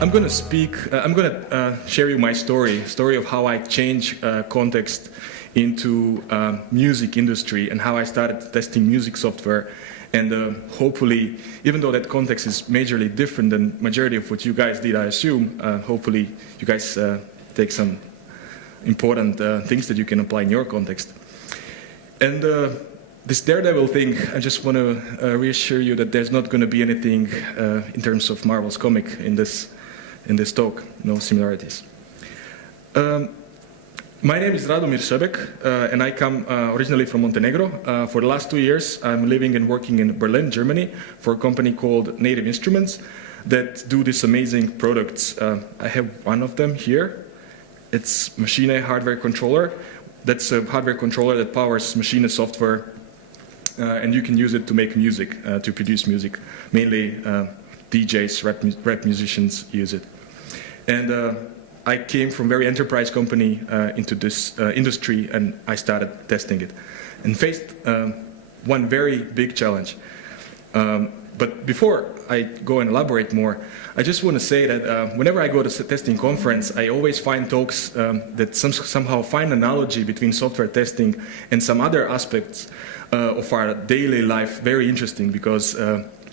I'm going to share you my story of how I changed context into music industry and how I started testing music software. And hopefully, even though that context is majorly different than majority of what you guys did, I assume, hopefully you guys take some important things that you can apply in your context. And this Daredevil thing, I just want to reassure you that there's not going to be anything in terms of Marvel's comic in this talk, no similarities. My name is Radomir Sebek, and I come originally from Montenegro. For the last 2 years, I'm living and working in Berlin, Germany, for a company called Native Instruments that do these amazing products. I have one of them here. It's Machine hardware controller. That's a hardware controller that powers Machine software, and you can use it to make music, to produce music. Mainly DJs, rap musicians use it. And I came from a very enterprise company into this industry, and I started testing it and faced one very big challenge. But before I go and elaborate more, I just want to say that whenever I go to a testing conference, I always find talks that somehow find an analogy between software testing and some other aspects of our daily life very interesting, because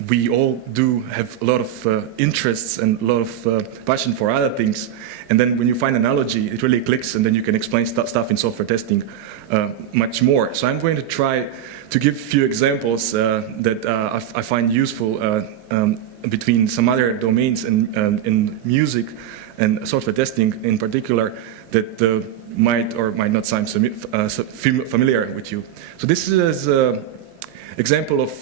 we all do have a lot of interests and a lot of passion for other things. And then when you find an analogy, it really clicks, and then you can explain stuff in software testing much more. So I'm going to try to give a few examples that I find useful between some other domains in music and software testing in particular that might or might not sound familiar with you. So this is an example of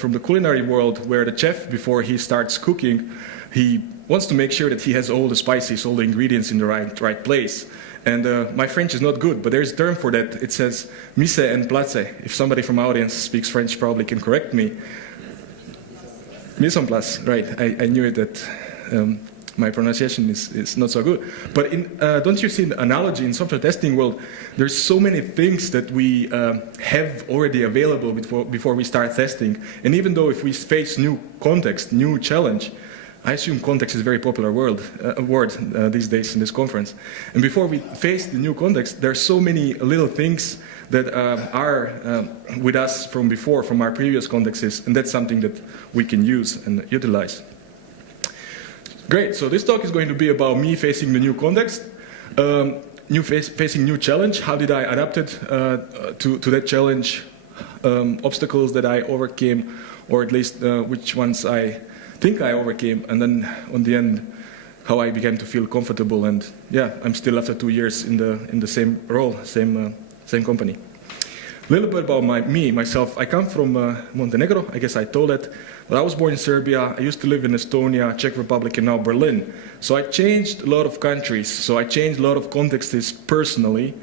from the culinary world, where the chef, before he starts cooking, he wants to make sure that he has all the spices, all the ingredients in the right place. And my French is not good, but there's a term for that. It says mise en place. If somebody from our audience speaks French, probably can correct me. Mise en place, right. I knew it that my pronunciation is not so good. But don't you see the analogy in software testing world? There's so many things that we have already available before we start testing. And even though if we face new context, new challenge, I assume context is a very popular word these days in this conference. And before we face the new context, there are so many little things that are with us from before, from our previous contexts, and that's something that we can use and utilize. Great, so this talk is going to be about me facing the new context, facing new challenge. How did I adapt it to that challenge, obstacles that I overcame, or at least which ones I think I overcame, and then on the end, how I began to feel comfortable. And yeah, I'm still after 2 years in the same role, same company. A little bit about myself. I come from Montenegro. I guess I told it. But I was born in Serbia. I used to live in Estonia, Czech Republic, and now Berlin. So I changed a lot of countries. So I changed a lot of contexts personally.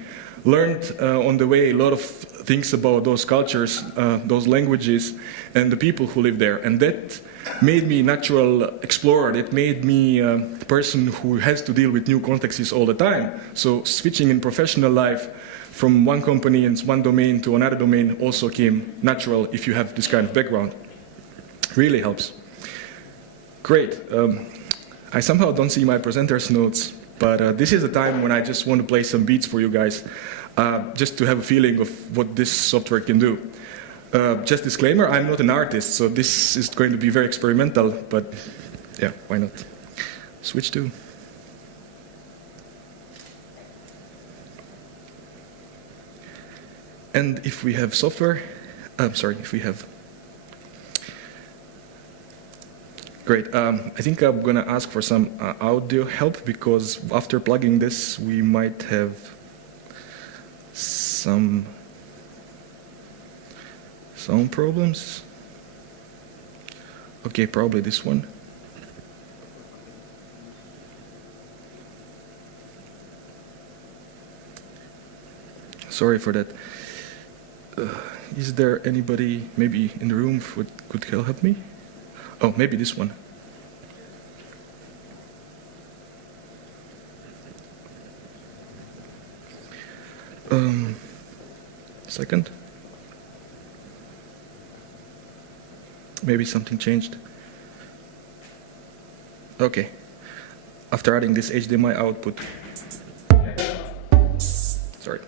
Learned on the way a lot of things about those cultures, those languages, and the people who live there. And that made me a natural explorer. It made me a person who has to deal with new contexts all the time. So switching in professional life from one company and one domain to another domain also came natural if you have this kind of background. Really helps. Great. I somehow don't see my presenter's notes, but this is a time when I just want to play some beats for you guys, just to have a feeling of what this software can do. Just disclaimer, I'm not an artist, so this is going to be very experimental, but yeah, why not? Switch to. And if we have software, if we have. Great, I think I'm going to ask for some audio help, because after plugging this, we might have some sound problems. Okay, probably this one. Sorry for that. Is there anybody maybe in the room who could help me? Oh, maybe this one. Second. Maybe something changed. Okay. after adding this HDMI output. Sorry.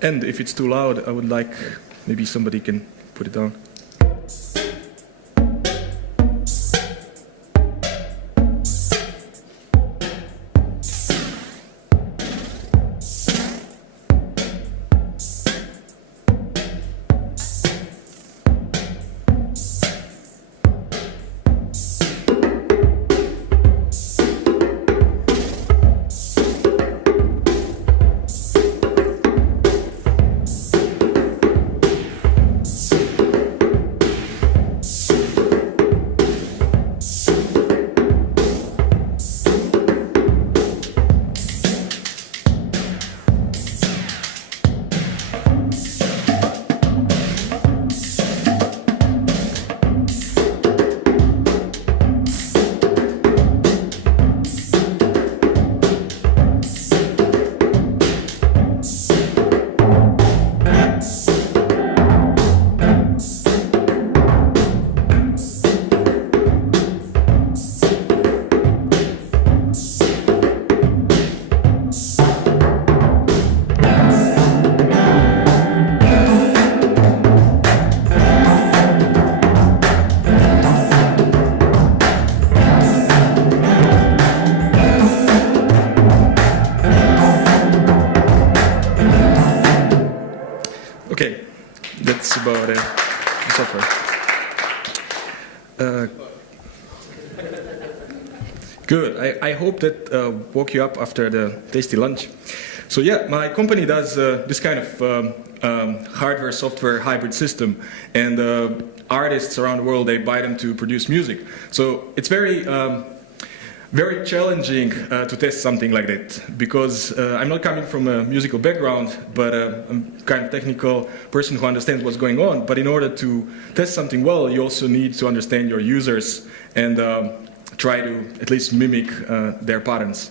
And if it's too loud, I would like maybe somebody can put it down. Okay, that's about the software. Good. I hope that woke you up after the tasty lunch. So yeah, my company does this kind of hardware-software hybrid system, and artists around the world, they buy them to produce music. So it's very very challenging to test something like that, because I'm not coming from a musical background, but I'm kind of technical person who understands what's going on. But in order to test something well, you also need to understand your users and try to at least mimic their patterns.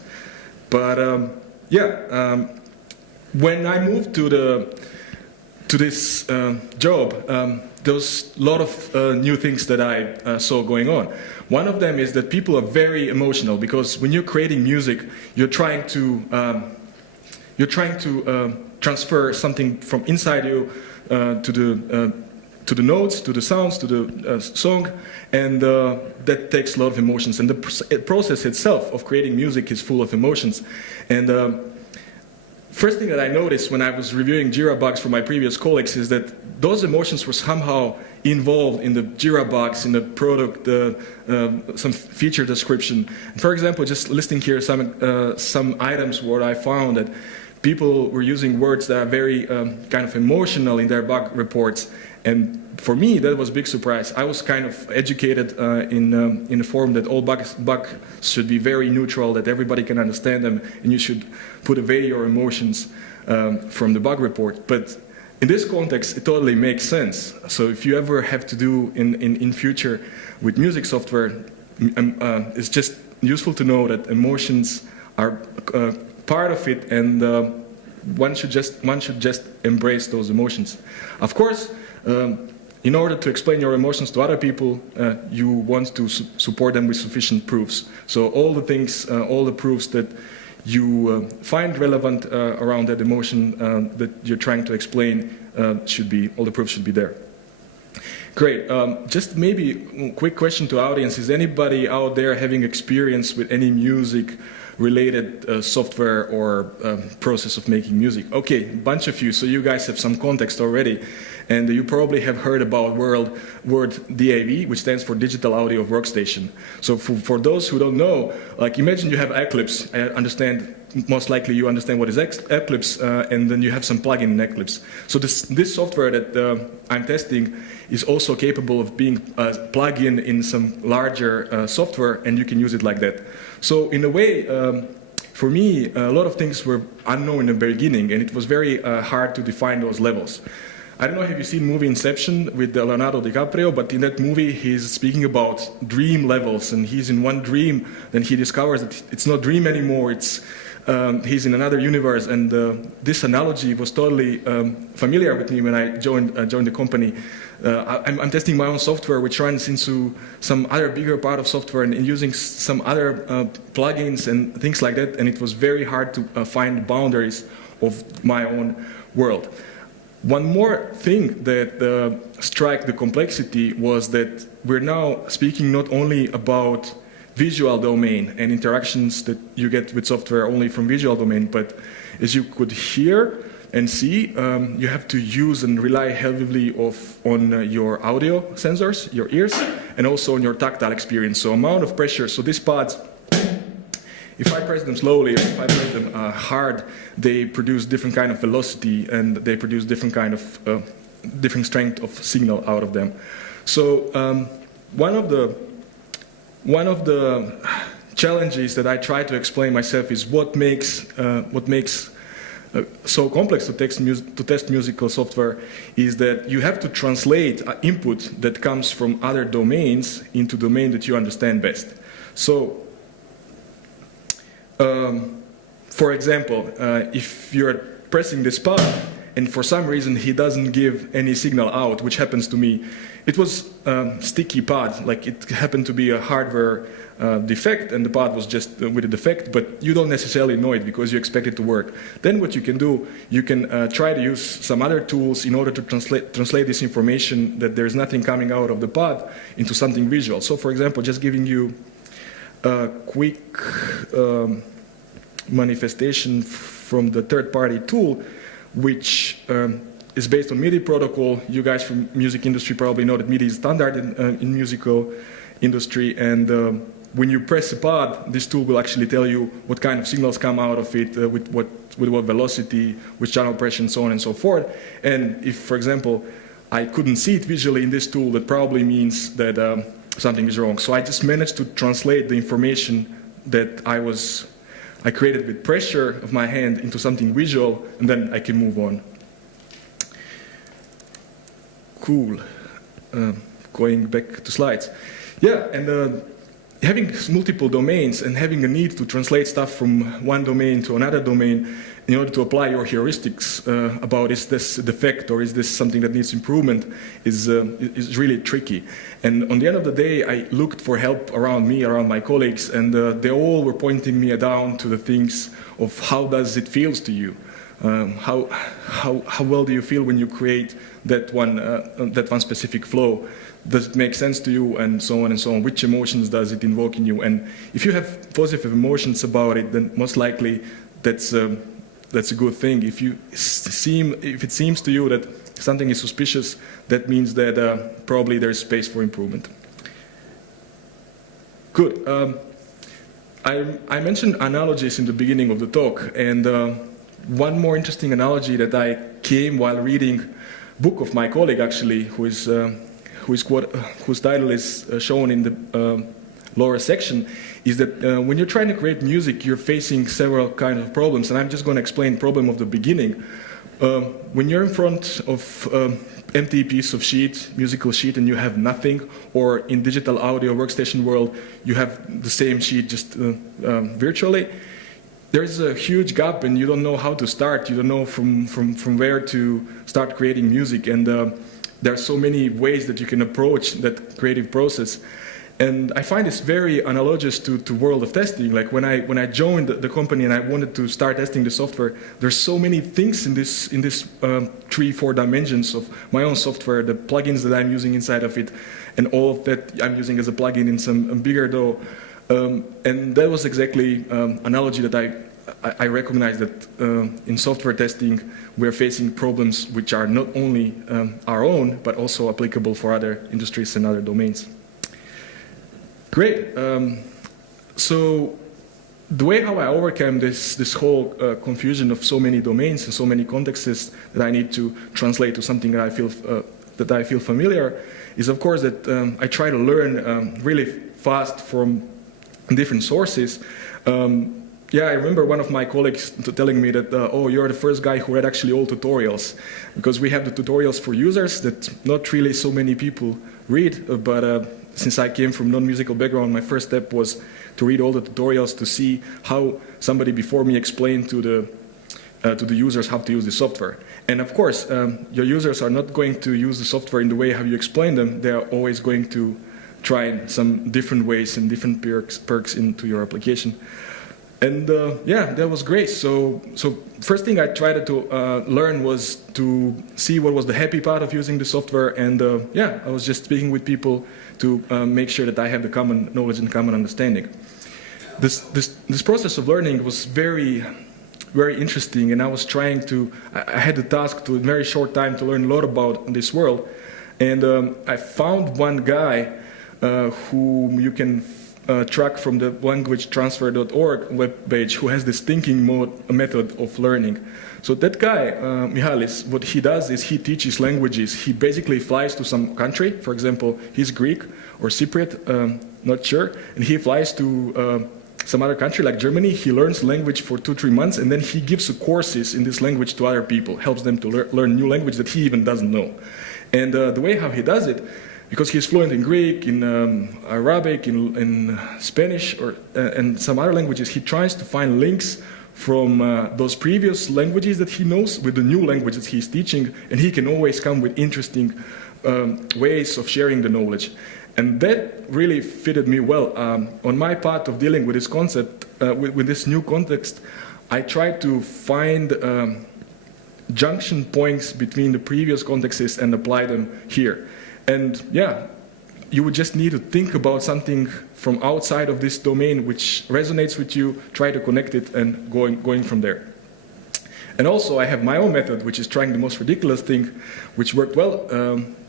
But when I moved to this job, there was a lot of new things that I saw going on. One of them is that people are very emotional, because when you're creating music, you're trying to transfer something from inside you to the notes, to the sounds, to the song, and that takes a lot of emotions. And the process itself of creating music is full of emotions. And first thing that I noticed when I was reviewing Jira bugs for my previous colleagues is that those emotions were somehow involved in the Jira bugs, in the product, some feature description. For example, just listing here some items where I found that people were using words that are very kind of emotional in their bug reports. And for me, that was a big surprise. I was kind of educated in the form that all bugs should be very neutral, that everybody can understand them, and you should put away your emotions from the bug report. But in this context, it totally makes sense. So if you ever have to do in future with music software, it's just useful to know that emotions are part of it, and one should just embrace those emotions. Of course, in order to explain your emotions to other people, you want to support them with sufficient proofs. So all the things, all the proofs that you find relevant around that emotion that you're trying to explain all the proofs should be there. Great. Just maybe a quick question to audience. Is anybody out there having experience with any music-related software or process of making music? Okay, a bunch of you, so you guys have some context already. And you probably have heard about word DAW, which stands for Digital Audio Workstation. So for those who don't know, like imagine you have Eclipse. I understand, most likely you understand what is Eclipse, and then you have some plugin in Eclipse. So this software that I'm testing is also capable of being a plugin in some larger software, and you can use it like that. So in a way, for me, a lot of things were unknown in the beginning, and it was very hard to define those levels. I don't know if you've seen the movie Inception with Leonardo DiCaprio, but in that movie he's speaking about dream levels, and he's in one dream, then he discovers that it's not dream anymore, it's he's in another universe, and this analogy was totally familiar with me when I joined the company. I'm testing my own software, which runs into some other bigger part of software and using some other plugins and things like that, and it was very hard to find boundaries of my own world. One more thing that struck the complexity was that we're now speaking not only about visual domain and interactions that you get with software only from visual domain, but as you could hear and see, you have to use and rely heavily on your audio sensors, your ears, and also on your tactile experience. So amount of pressure, so these pods, if I press them slowly or if I press them hard, they produce different kind of velocity and they produce different kind of, different strength of signal out of them. So one of the challenges that I try to explain myself is what makes so complex to test musical software is that you have to translate input that comes from other domains into domain that you understand best. So, for example, if you're pressing this pod and for some reason he doesn't give any signal out, which happens to me, it was sticky pod, like it happened to be a hardware defect and the pod was just with a defect, but you don't necessarily know it because you expect it to work. Then what you can do, you can try to use some other tools in order to translate this information that there's nothing coming out of the pod into something visual. So for example, just giving you a quick manifestation from the third-party tool, which is based on MIDI protocol. You guys from music industry probably know that MIDI is standard in musical industry, and when you press a pod, this tool will actually tell you what kind of signals come out of it, with what velocity, which channel pressure, and so on and so forth. And if, for example, I couldn't see it visually in this tool, that probably means that something is wrong. So I just managed to translate the information that I created with pressure of my hand into something visual, and then I can move on. Cool. Going back to slides. Yeah, and having multiple domains and having a need to translate stuff from one domain to another domain in order to apply your heuristics about is this a defect or is this something that needs improvement is really tricky. And on the end of the day, I looked for help around me, around my colleagues, and they all were pointing me down to the things of how does it feels to you. How well do you feel when you create that one specific flow? Does it make sense to you, and so on and so on? Which emotions does it invoke in you? And if you have positive emotions about it, then most likely that's a good thing. If it seems to you that something is suspicious, that means that probably there's space for improvement. Good. I mentioned analogies in the beginning of the talk, and one more interesting analogy that I came while reading a book of my colleague, actually, whose title is shown in the lower section, is that when you're trying to create music, you're facing several kinds of problems, and I'm just going to explain problem of the beginning. When you're in front of empty piece of musical sheet, and you have nothing, or in digital audio workstation world, you have the same sheet just virtually, there's a huge gap and you don't know how to start. You don't know from where to start creating music, and there are so many ways that you can approach that creative process. And I find this very analogous to world of testing. Like when I joined the company and I wanted to start testing the software, there's so many things in this 3-4 dimensions of my own software, the plugins that I'm using inside of it, and all of that I'm using as a plugin in some bigger DAW. And that was exactly analogy that I recognize that in software testing we're facing problems which are not only our own but also applicable for other industries and other domains. Great. So the way how I overcame this whole confusion of so many domains and so many contexts that I need to translate to something that I feel familiar is, of course, that I try to learn really fast from different sources. Yeah, I remember one of my colleagues telling me that, oh, you're the first guy who read actually all tutorials, because we have the tutorials for users that not really so many people read, but since I came from non-musical background, my first step was to read all the tutorials to see how somebody before me explained to the users how to use the software. And of course, your users are not going to use the software in the way how you explain them. They are always going to try some different ways and different perks into your application. And yeah, that was great. So first thing I tried to learn was to see what was the happy part of using the software. And yeah, I was just speaking with people to make sure that I have the common knowledge and common understanding. This process of learning was very interesting, and I was trying to, I had the task to, in a very short time, to learn a lot about this world. And I found one guy whom you can track from the languagetransfer.org webpage, who has this thinking method of learning. So that guy, Mihalis, what he does is he teaches languages. He basically flies to some country, for example, he's Greek or Cypriot, not sure, and he flies to some other country like Germany. He learns language for 2-3 months, and then he gives courses in this language to other people, helps them to learn new language that he even doesn't know. And the way how he does it, because he's fluent in Greek, in Arabic, in Spanish, and some other languages, he tries to find links from those previous languages that he knows with the new language that he's teaching, and he can always come with interesting ways of sharing the knowledge. And that really fitted me well. On my part of dealing with this concept, with this new context, I tried to find junction points between the previous contexts and apply them here. And yeah, you would just need to think about something from outside of this domain which resonates with you, try to connect it, and going from there. And also I have my own method, which is trying the most ridiculous thing, which worked well.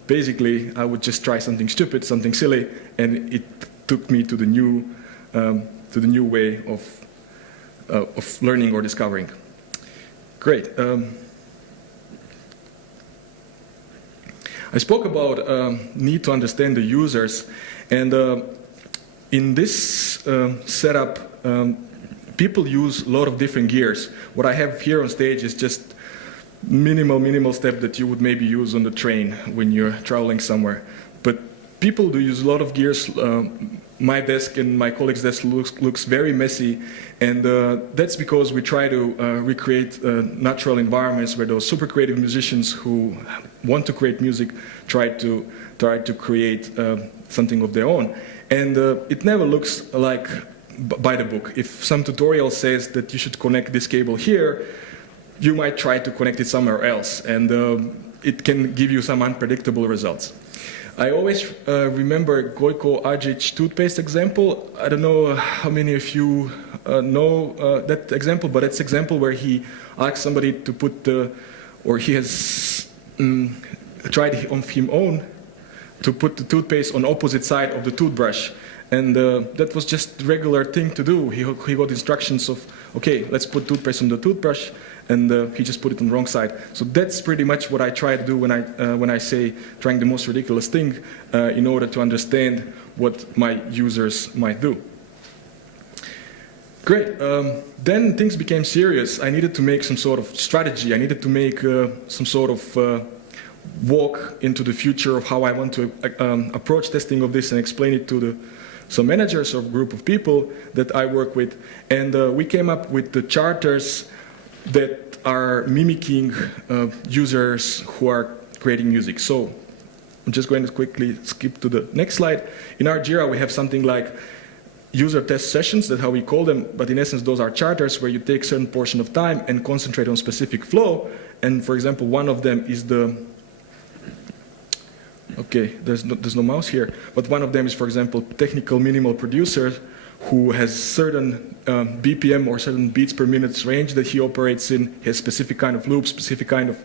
Basically, I would just try something stupid, something silly, and it took me to the new way of learning or discovering. Great. I spoke about need to understand the users, and in this setup, people use a lot of different gears. What I have here on stage is just minimal step that you would maybe use on the train when you're traveling somewhere. But people do use a lot of gears. My desk and my colleague's desk looks very messy, and that's because we try to recreate natural environments where those super creative musicians who want to create music try to create something of their own. And it never looks like by the book. If some tutorial says that you should connect this cable here, you might try to connect it somewhere else, and it can give you some unpredictable results. I always remember Gojko Ajic toothpaste example. I don't know how many of you know that example, but it's an example where he asked somebody to put or he has tried on his own to put the toothpaste on opposite side of the toothbrush. And that was just a regular thing to do. He got instructions of, okay, let's put toothpaste on the toothbrush, and he just put it on the wrong side. So that's pretty much what I try to do when I say trying the most ridiculous thing in order to understand what my users might do. Great. Then things became serious. I needed to make some sort of strategy. I needed to make some sort of walk into the future of how I want to approach testing of this and explain it to some managers or group of people that I work with. And we came up with the charters that are mimicking users who are creating music. So I'm just going to quickly skip to the next slide. In our Jira, we have something like user test sessions, that's how we call them, but in essence, those are charters where you take a certain portion of time and concentrate on specific flow. And for example, one of them is there's no mouse here, but one of them is, for example, technical minimal producer, who has certain BPM or certain beats per minute range that he operates in. He has specific kind of loops, specific kind of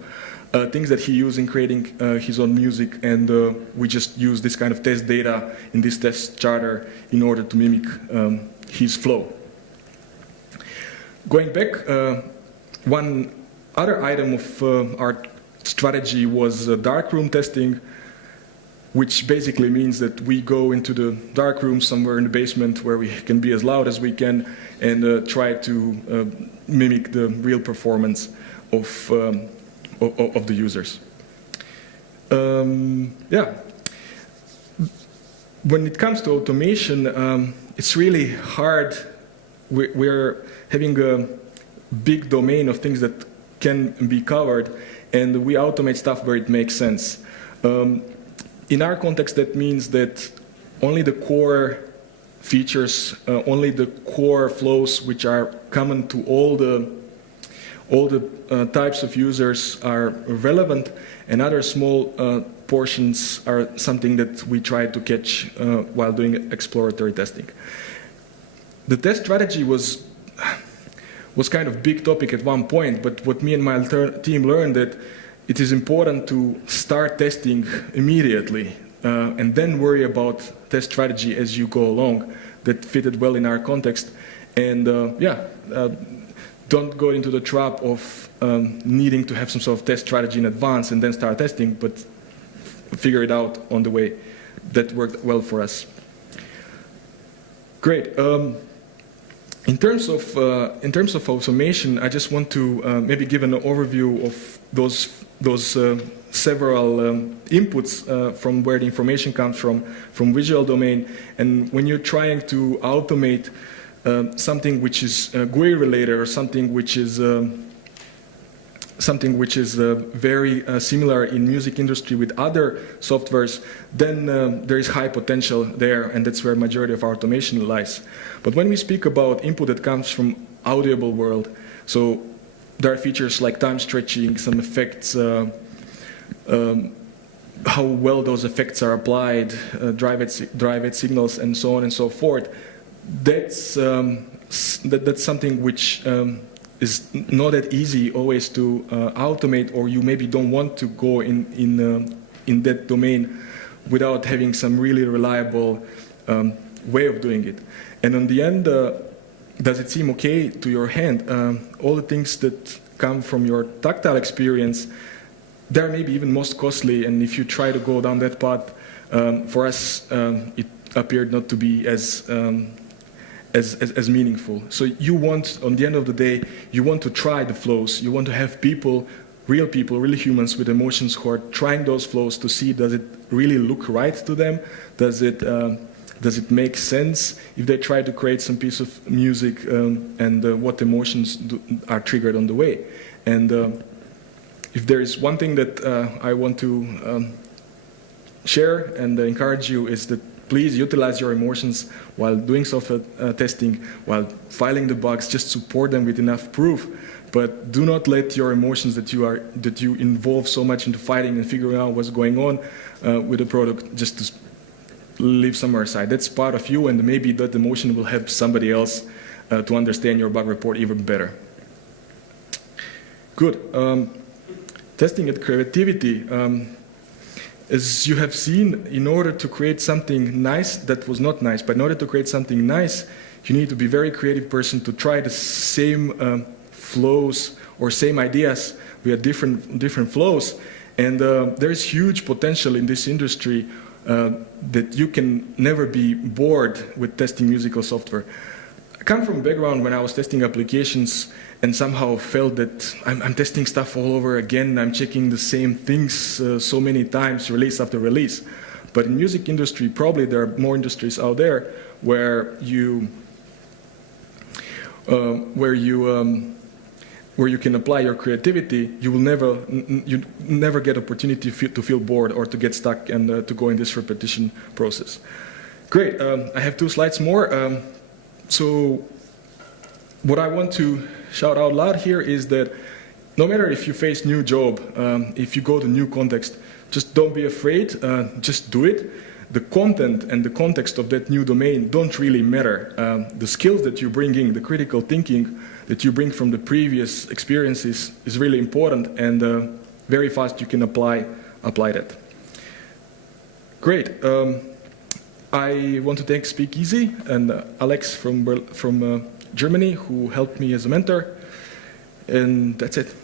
things that he uses in creating his own music, and we just use this kind of test data in this test charter in order to mimic his flow. Going back, one other item of our strategy was darkroom testing, which basically means that we go into the dark room somewhere in the basement where we can be as loud as we can and try to mimic the real performance of the users. Yeah. when it comes to automation, it's really hard. We're having a big domain of things that can be covered, and we automate stuff where it makes sense. In our context, that means that only the core features, only the core flows which are common to all the types of users are relevant, and other small portions are something that we try to catch while doing exploratory testing. The test strategy was kind of big topic at one point, but what me and my team learned that it is important to start testing immediately and then worry about test strategy as you go along. That fitted well in our context, and don't go into the trap of needing to have some sort of test strategy in advance and then start testing, but figure it out on the way. That worked well for us. Great. In terms of automation, I just want to maybe give an overview of those several inputs from where the information comes from visual domain. And when you're trying to automate something which is GUI related or something which is very similar in music industry with other softwares, then there is high potential there, and that's where majority of our automation lies. But when we speak about input that comes from audible world, so there are features like time stretching, some effects, how well those effects are applied, drive-it signals, and so on and so forth. That's something which is not that easy always to automate, or you maybe don't want to go in that domain without having some really reliable way of doing it. And on the end, does it seem okay to your hand? All the things that come from your tactile experience, they're maybe even most costly, and if you try to go down that path, for us, it appeared not to be as meaningful. So you want, on the end of the day, you want to try the flows. You want to have people, real humans with emotions who are trying those flows to see, does it really look right to them? Does it make sense if they try to create some piece of music, and what emotions are triggered on the way? And if there is one thing that I want to share and encourage you, is that please utilize your emotions while doing software testing, while filing the bugs. Just support them with enough proof, but do not let your emotions that you involve so much into fighting and figuring out what's going on with the product just to leave somewhere aside. That's part of you, and maybe that emotion will help somebody else to understand your bug report even better. Good. Testing at creativity. As you have seen, in order to create something nice that was not nice, but in order to create something nice, you need to be a very creative person to try the same flows or same ideas with different flows. And there is huge potential in this industry that you can never be bored with testing musical software. I come from a background when I was testing applications and somehow felt that I'm testing stuff all over again. I'm checking the same things so many times, release after release. But in music industry, probably there are more industries out there where you can apply your creativity. You never get opportunity to feel bored or to get stuck and to go in this repetition process. Great. I have 2 slides more. So what I want to shout out loud here is that no matter if you face new job, if you go to new context, just don't be afraid, just do it. The content and the context of that new domain don't really matter. The skills that you bring in, the critical thinking that you bring from the previous experiences is really important, and very fast you can apply that. Great. I want to thank Speakeasy and Alex from Germany, who helped me as a mentor, and that's it.